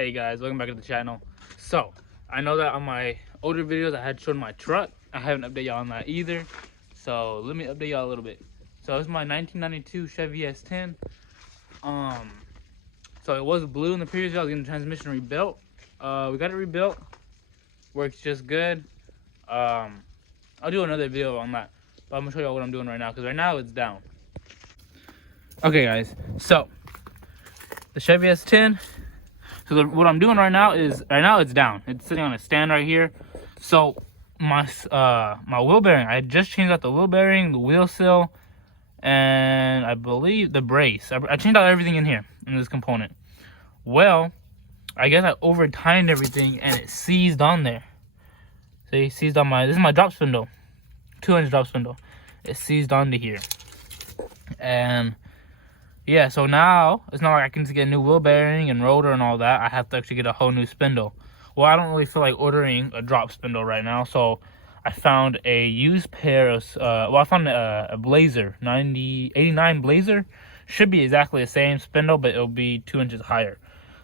Hey guys, welcome back to the channel. So, I know that on my older videos I had shown my truck. I haven't updated y'all on that either. So, let me update y'all a little bit. So, it's my 1992 Chevy S10. So it was blue in the previous video. I was getting the transmission rebuilt. We got it rebuilt. Works just good. I'll do another video on that. But I'm gonna show y'all what I'm doing right now, because right now it's down. Okay guys, so the Chevy S10. So what I'm doing right now is, it's down. It's sitting on a stand right here. So my wheel bearing, I just changed out the wheel bearing, the wheel seal, and I believe the brace. I changed out everything in here, in this component. Well, I guess I over-timed everything and it seized on there. See, seized on this is my drop spindle, 2-inch drop spindle. It seized onto here. And yeah, so now it's not like I can just get a new wheel bearing and rotor and all that. I have to actually get a whole new spindle. Well, I don't really feel like ordering a drop spindle right now, so I found a used pair of I found a Blazer 89 Blazer. Should be exactly the same spindle, but it'll be 2 inches higher.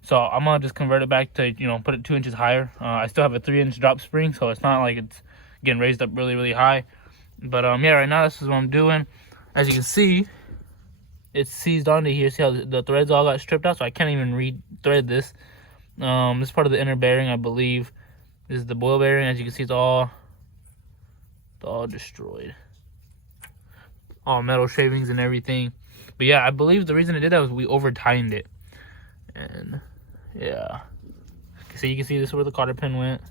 So I'm gonna just convert it back to, put it 2 inches higher. I still have a 3-inch drop spring, so it's not like it's getting raised up really high. But yeah, right now this is what I'm doing. As you can see, it's seized onto here. See how the threads all got stripped out, so I can't even re-thread this. This part of the inner bearing, I believe, is the wheel bearing. As you can see, it's all destroyed. All metal shavings and everything. But yeah, I believe the reason it did that was we over-timed it. And yeah, so you can see this is where the cotter pin went.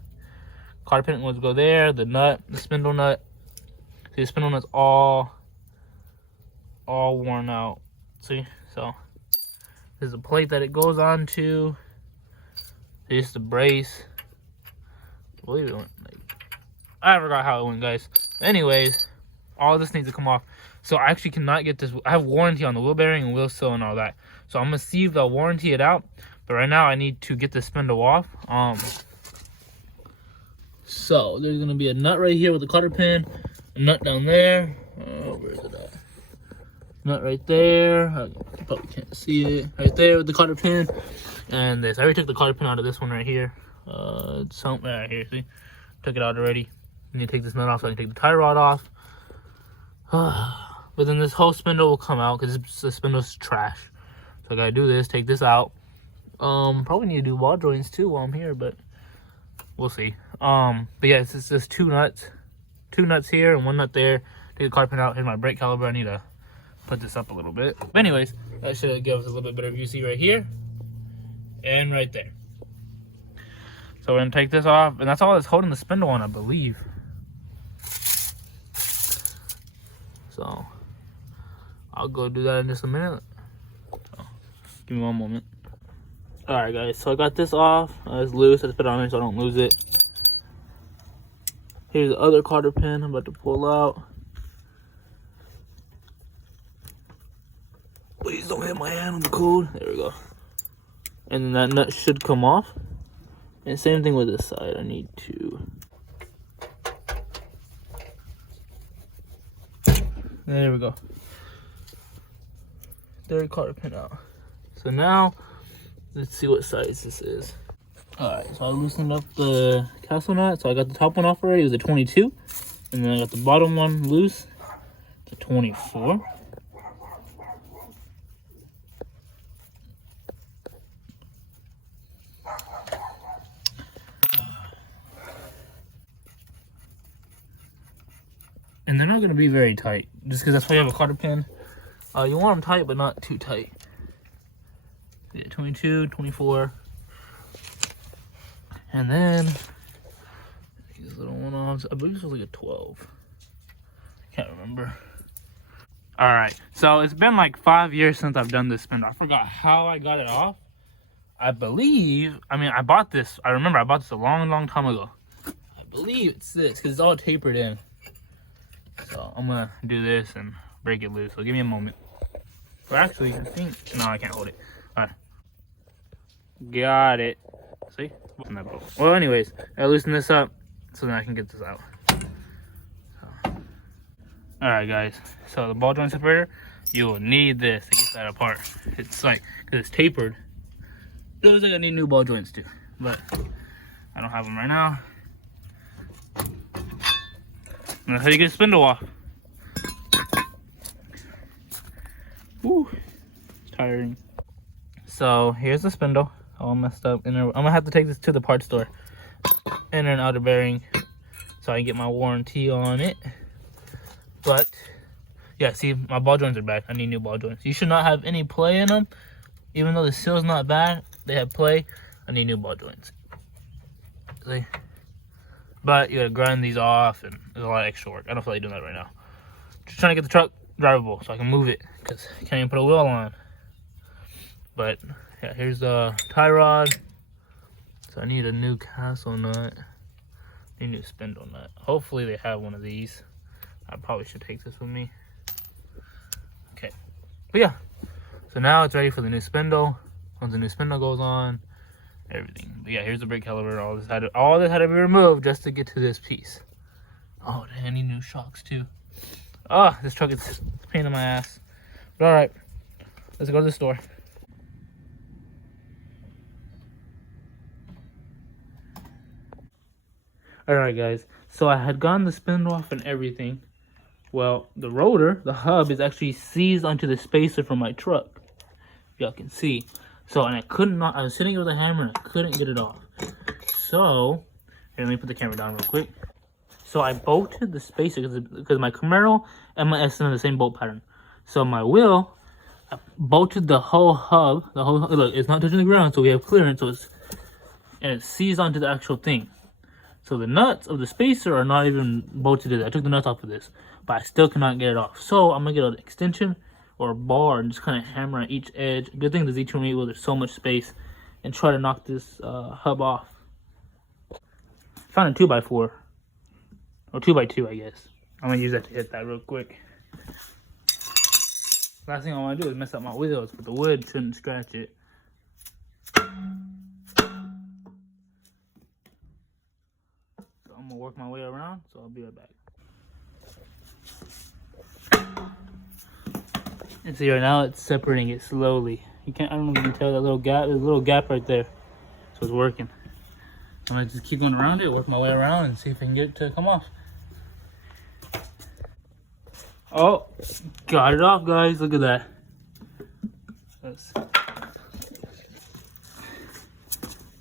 Cotter pin was go there. The nut, the spindle nut. See, the spindle nut's all worn out. See, so there's a plate that it goes on to. Here's the brace. I believe it went I forgot how it went, guys. Anyways, all this needs to come off. So I actually cannot get this. I have warranty on the wheel bearing and wheel seal and all that. So I'm gonna see if they'll warranty it out. But right now I need to get the spindle off. So there's gonna be a nut right here with the cotter pin, a nut down there. Where is it at? Nut right there. I probably can't see it. Right there with the cotter pin. And this. I already took the cotter pin out of this one right here. Something right here. See, took it out already. I need to take this nut off so I can take the tie rod off. But then this whole spindle will come out because the spindle's trash. So I gotta do this, take this out. Probably need to do ball joints too while I'm here, but we'll see. But yeah, it's just two nuts here and one nut there. Take the cotter pin out. Here's my brake caliper. I need to put this up a little bit. But anyways, that should give us a little bit better view. See right here and right there. So we're gonna take this off, and that's all that's holding the spindle on, I believe. So I'll go do that in just a minute. So, give me one moment. Alright guys, so I got this off. It's loose. I just put it on there so I don't lose it. Here's the other cotter pin I'm about to pull out. Please don't hit my hand on the code. There we go. And then that nut should come off. And same thing with this side. I need to. There we go. Third cotter pin out. So now, let's see what size this is. Alright, so I loosened up the castle nut. So I got the top one off already. It was a 22. And then I got the bottom one loose. It's a 24. And they're not going to be very tight, just because that's why you have a cotter pin. You want them tight, but not too tight. Yeah, 22, 24. And then, these little one-offs, I believe this was like a 12. Can't remember. Alright, so it's been like 5 years since I've done this spindle. I forgot how I got it off. I bought this. I remember I bought this a long time ago. I believe it's this, because it's all tapered in. So I'm gonna do this and break it loose. So give me a moment. Or actually, I think no, I can't hold it. All right, got it. See? Well, anyways, I loosen this up so then I can get this out. All right, guys. So the ball joint separator, you will need this to get that apart. It's like, because it's tapered. looks like I need new ball joints too, but I don't have them right now. And that's how you get a spindle off. Woo, it's tiring. So here's the spindle, all messed up. And I'm gonna have to take this to the parts store. Inner and outer bearing, so I can get my warranty on it. But yeah, see, my ball joints are back. I need new ball joints. You should not have any play in them, even though the seal's not bad. They have play. I need new ball joints. See? But you gotta grind these off, and there's a lot of extra work. I don't feel like doing that right now. Just trying to get the truck drivable so I can move it, because I can't even put a wheel on. But yeah, here's the tie rod. So I need a new castle nut. Need a new spindle nut. Hopefully they have one of these. I probably should take this with me. Okay. But yeah. So now it's ready for the new spindle. Once the new spindle goes on, everything. But yeah, here's the brake caliper. All this had to be removed just to get to this piece. Oh, dang, I need new shocks too. Oh, this truck is a pain in my ass. But alright. Let's go to the store. Alright guys, so I had gotten the spindle off and everything. Well, the rotor, the hub, is actually seized onto the spacer from my truck. Y'all can see. So, and I was sitting here with a hammer and I couldn't get it off. So, here, let me put the camera down real quick. So I bolted the spacer because my Camaro and my S10 are the same bolt pattern. So my wheel, I bolted the whole hub, look, it's not touching the ground, so we have clearance, so it's seized onto the actual thing. So the nuts of the spacer are not even bolted to that. I took the nuts off of this, but I still cannot get it off. So I'm gonna get an extension or a bar and just kind of hammer at each edge. Good thing the Z28 wheel, there's so much space, and try to knock this hub off. Found a 2x4 or 2x2, I guess. I'm gonna use that to hit that real quick. Last thing I want to do is mess up my wheels, but the wood shouldn't scratch it. I'm gonna work my way around, so I'll be right back. And see, right now it's separating it slowly. I don't know if you can tell that little gap. There's a little gap right there, so it's working. I'm gonna just keep going around it, work my way around, and see if I can get it to come off. Oh, got it off, guys. Look at that.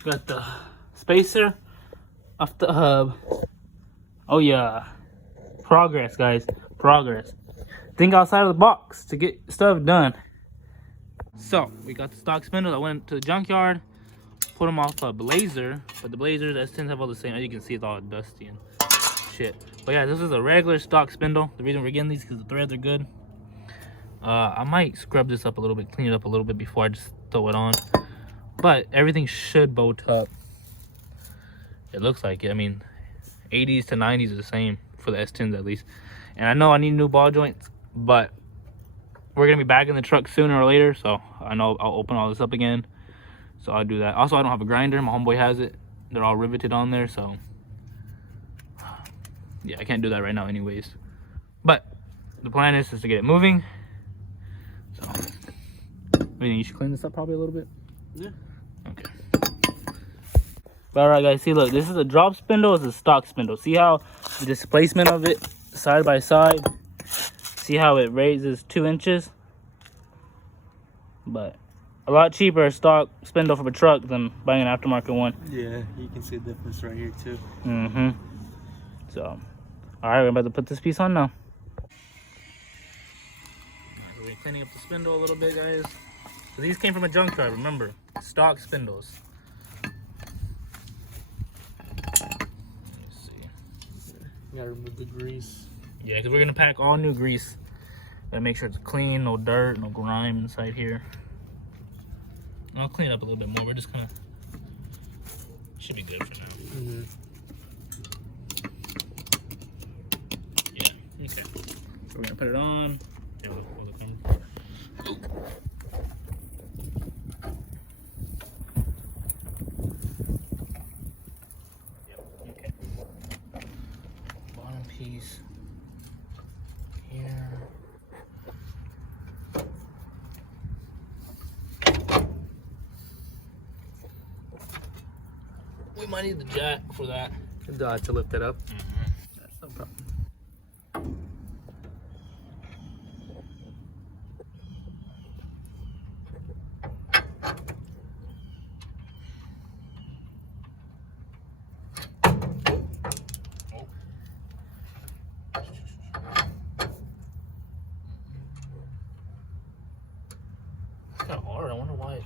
Got the spacer off the hub. Oh yeah, progress, guys, progress. Think outside of the box to get stuff done. So we got the stock spindles. I went to the junkyard, put them off a Blazer, but the Blazers S10s have all the same. As you can see, it's all dusty and shit. But yeah, this is a regular stock spindle. The reason we're getting these is because the threads are good. I might scrub this up a little bit, clean it up a little bit before I just throw it on. But everything should bolt up. It looks like it. I mean, 80s to 90s are the same for the S10s at least. And I know I need new ball joints, but we're gonna be back in the truck sooner or later, so I know I'll open all this up again. So I'll do that. Also, I don't have a grinder. My homeboy has it. They're all riveted on there, so yeah, I can't do that right now anyways. But the plan is to get it moving. So I mean, you should clean this up probably a little bit. Yeah. Okay. But alright guys, see, look, this is a drop spindle, it's a stock spindle. See how the displacement of it side by side, see how it raises 2 inches? But a lot cheaper stock spindle from a truck than buying an aftermarket one. Yeah, you can see the difference right here too. So alright, we're about to put this piece on now. We're cleaning up the spindle a little bit, guys. So these came from a junkyard, remember, stock spindles. You gotta remove the grease. Yeah, because we're gonna pack all new grease. Gotta make sure it's clean, no dirt, no grime inside here. I'll clean it up a little bit more. We're just kind of should be good for now. Yeah. Okay. So we're gonna put it on. Yeah, hold the camera. Okay. Bottom piece here. We might need the jack for that. To lift it up. That's no problem. It's kind of hard. I wonder why.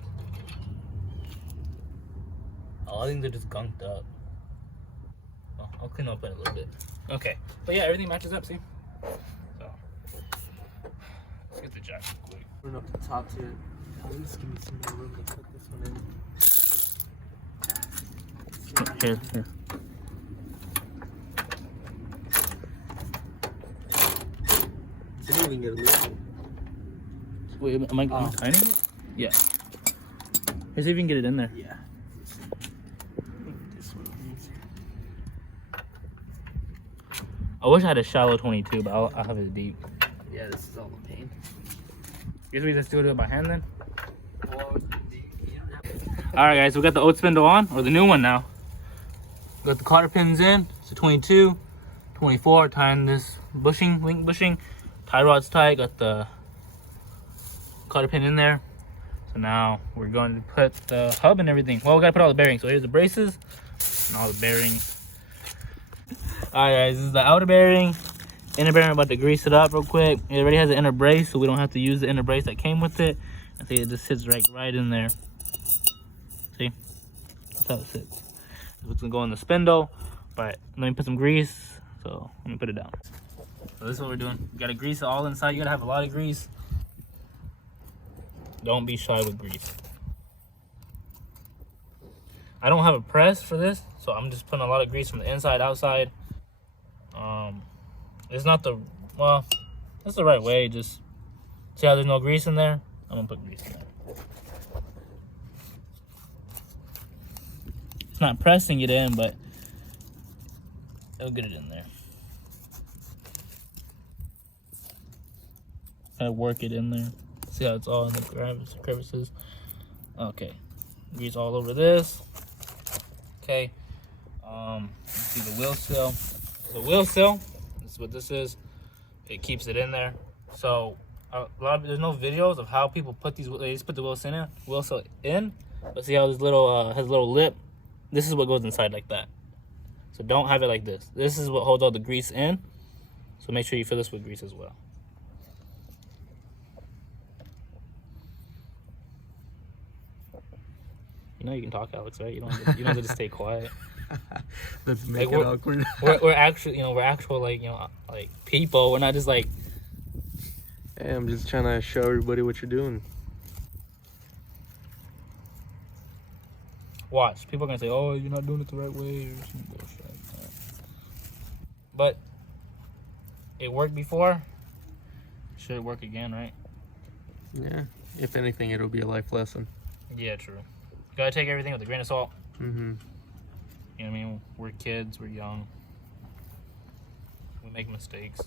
Oh, I think they're just gunked up. Oh, I'll clean up in a little bit. Okay, but yeah, everything matches up. See? So let's get the jack real quick. Bring up the top to it. At least give me some more room to put this one in. Here. So maybe we can get a little. Wait, am I tiny? Yeah. Here's see if you can get it in there. Yeah. This one is. I wish I had a shallow 22, but I'll have it deep. Yeah, this is all the pain. Guess we just do it by hand then? Alright guys, we got the oat spindle on, or the new one now. Got the cotter pins in. It's a 22, 24, tying this bushing, link bushing. Tie rod's tight, got the cotter pin in there. So now we're going to put the hub and everything. Well, we gotta put all the bearings. So here's the braces and all the bearings. Alright guys, this is the outer bearing. Inner bearing, I'm about to grease it up real quick. It already has an inner brace, so we don't have to use the inner brace that came with it. I think it just sits right in there. See? That's how it sits. It's gonna go in the spindle, but let me put some grease. So let me put it down. So this is what we're doing. You gotta grease it all inside. You gotta have a lot of grease. Don't be shy with grease. I don't have a press for this, so I'm just putting a lot of grease from the inside, outside. It's not the, well, that's the right way. Just see how there's no grease in there? I'm gonna put grease in there. It's not pressing it in, but it'll get it in there. Gotta work it in there. See how it's all in the crevices? Okay. Grease all over this. Okay. Let's see the wheel seal. The wheel seal, this is what this is. It keeps it in there. So there's no videos of how people put these. They just put the wheel seal in. But see how this little has a little lip. This is what goes inside like that. So don't have it like this. This is what holds all the grease in. So make sure you fill this with grease as well. You know you can talk, Alex, right? You don't have to just stay quiet. Let's make it awkward. we're actually, we're actual like people. We're not just like. Hey, I'm just trying to show everybody what you're doing. Watch. People are gonna say, "Oh, you're not doing it the right way," or some bullshit like that. But it worked before. Should it work again, right? Yeah. If anything, it'll be a life lesson. Yeah, true. Gotta take everything with a grain of salt. Mm-hmm. You know what I mean? We're kids. We're young. We make mistakes.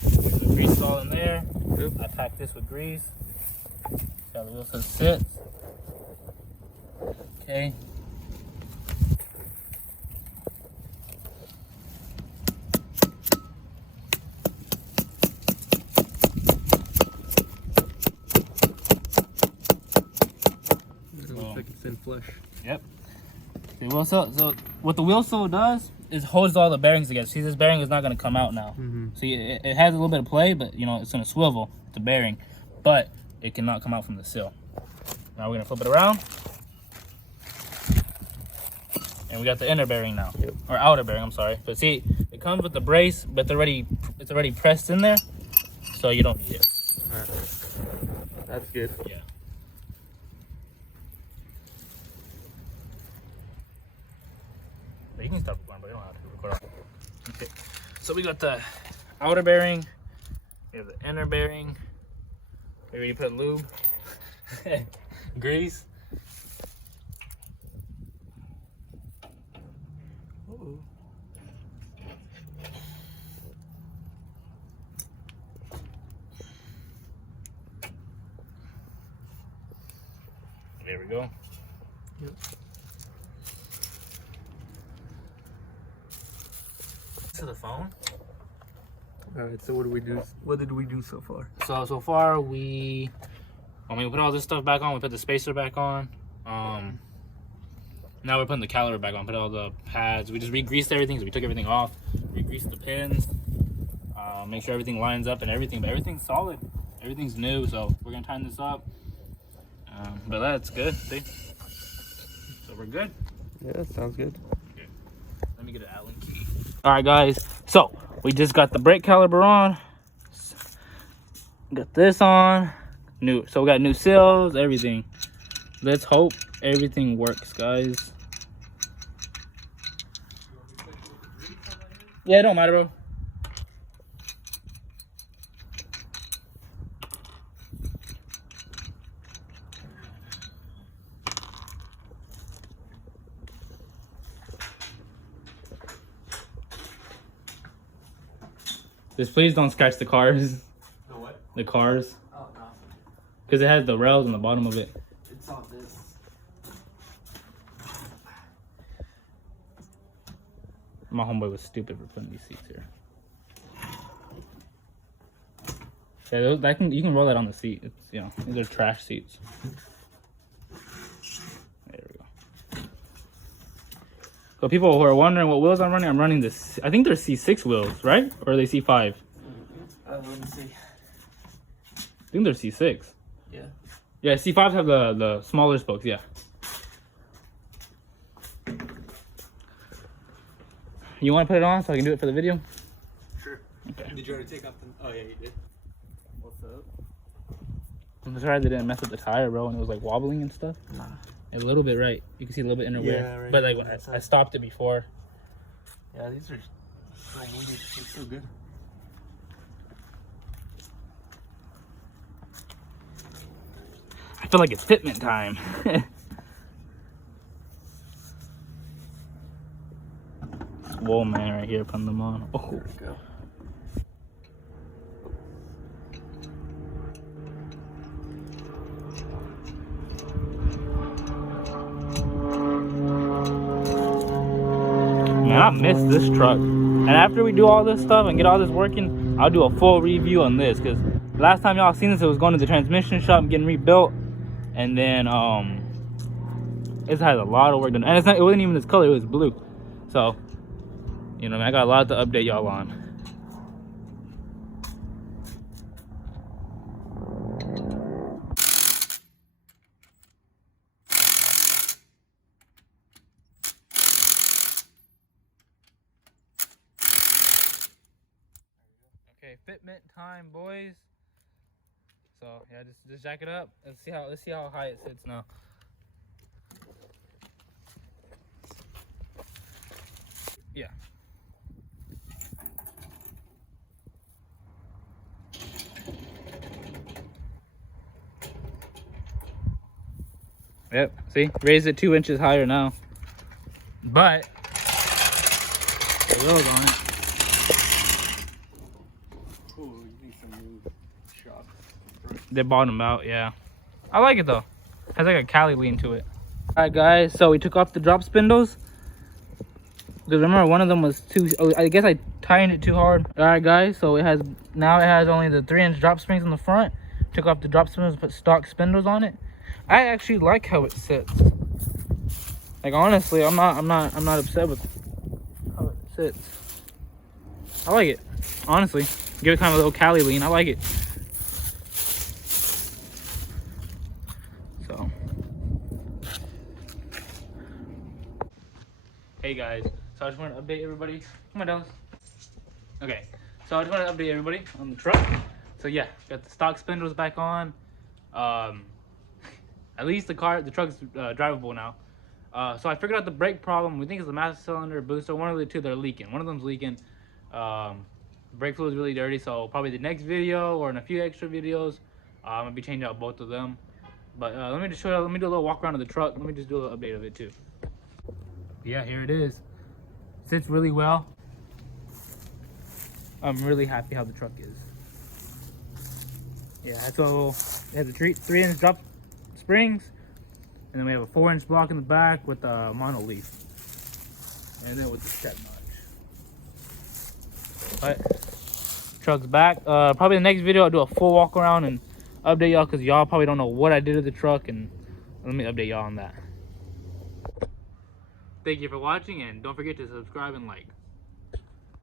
The grease is all in there. Yep. I pack this with grease. See how the wheel sits. Okay. It looks like it's in flush. Yep. The wheel seal. So what the wheel seal does is holds all the bearings together. See, this bearing is not going to come out now. Mm-hmm. See, it has a little bit of play, but it's going to swivel the bearing, but it cannot come out from the seal. Now we're going to flip it around, and we got the inner bearing now, or outer bearing. I'm sorry, but see, it comes with the brace, but it's already pressed in there, so you don't need it. All right. That's good. Yeah. But you can stop recording, but you don't have to record. Okay. So we got the outer bearing. We have the inner bearing. Maybe you put lube, grease. Uh-oh. There we go. Yep. To the phone. All right. So what do we do? What did we do so far? So far we put all this stuff back on. We put the spacer back on. Now we're putting the caliper back on. Put all the pads. We just re-greased everything. So we took everything off. Re-greased the pins. Make sure everything lines up and everything. But everything's solid. Everything's new. So we're gonna tighten this up. But that's good. See? So we're good. Yeah, sounds good. Okay. Let me get an Allen key. All right, guys. So we just got the brake caliper on. Got this on. New. So we got new seals. Everything. Let's hope everything works, guys. Yeah, it don't matter, bro. Just please don't scratch the cars. The what? The cars. Oh no. Because it has the rails on the bottom of it. It's on this. My homeboy was stupid for putting these seats here. Yeah, you can roll that on the seat. It's, you know, these are trash seats. There we go. So people who are wondering what wheels I'm running this. I think they're C6 wheels, right? Or are they C5? Let me see. I think they're C6. Yeah. Yeah, C5s have the smaller spokes. Yeah. You want to put it on so I can do it for the video? Sure. Okay. Did you already take off the... Oh, yeah, you did. What's up? I'm sorry they didn't mess up the tire, bro, and it was like wobbling and stuff. Nah. A little bit, right? You can see a little bit inner wear. Yeah, right. But like I stopped it before. Yeah, these are so weird. It's so good. I feel like it's fitment time. Whoa, man, right here, putting them on. Oh. There we go. Man, I miss this truck. And after we do all this stuff and get all this working, I'll do a full review on this. Because last time y'all seen this, it was going to the transmission shop and getting rebuilt. And then, it has a lot of work done. And it wasn't even this color, it was blue. So, you know, I got a lot to update y'all on. Okay, fitment time, boys. So yeah, just jack it up and let's see how high it sits now. Yeah. Yep, see? Raised it 2 inches higher now. But the wheels on it. Ooh, you need some new shocks. They bottom out, yeah. I like it though. Has like a Cali lean to it. Alright guys, so we took off the drop spindles. Because remember one of them was too, I guess I tightened it too hard. Alright guys, so now it has only the 3-inch drop springs on the front. Took off the drop spindles, put stock spindles on it. I actually like how it sits. Like honestly, I'm not upset with how it sits. I like it. Honestly. Give it kind of a little Cali lean. I like it. So hey guys. So I just want to update everybody. Come on, Dallas. Okay. So I just want to update everybody on the truck. So yeah, got the stock spindles back on. At least the truck's drivable now. So I figured out the brake problem. We think it's the master cylinder, booster. One of the two that are leaking. One of them's leaking. Brake fluid is really dirty. So probably the next video or in a few extra videos, I'm gonna be changing out both of them. But let me just show you. Let me do a little walk around of the truck. Let me just do a little update of it too. Yeah, here it is. Sits really well. I'm really happy how the truck is. Yeah, so it has a 3-inch drop springs, and then we have a 4-inch block in the back with a mono leaf, and then with the step notch. But truck's back. Probably the next video I'll do a full walk around and update y'all, because y'all probably don't know what I did to the truck, and let me update y'all on that. Thank you for watching, and don't forget to subscribe and like.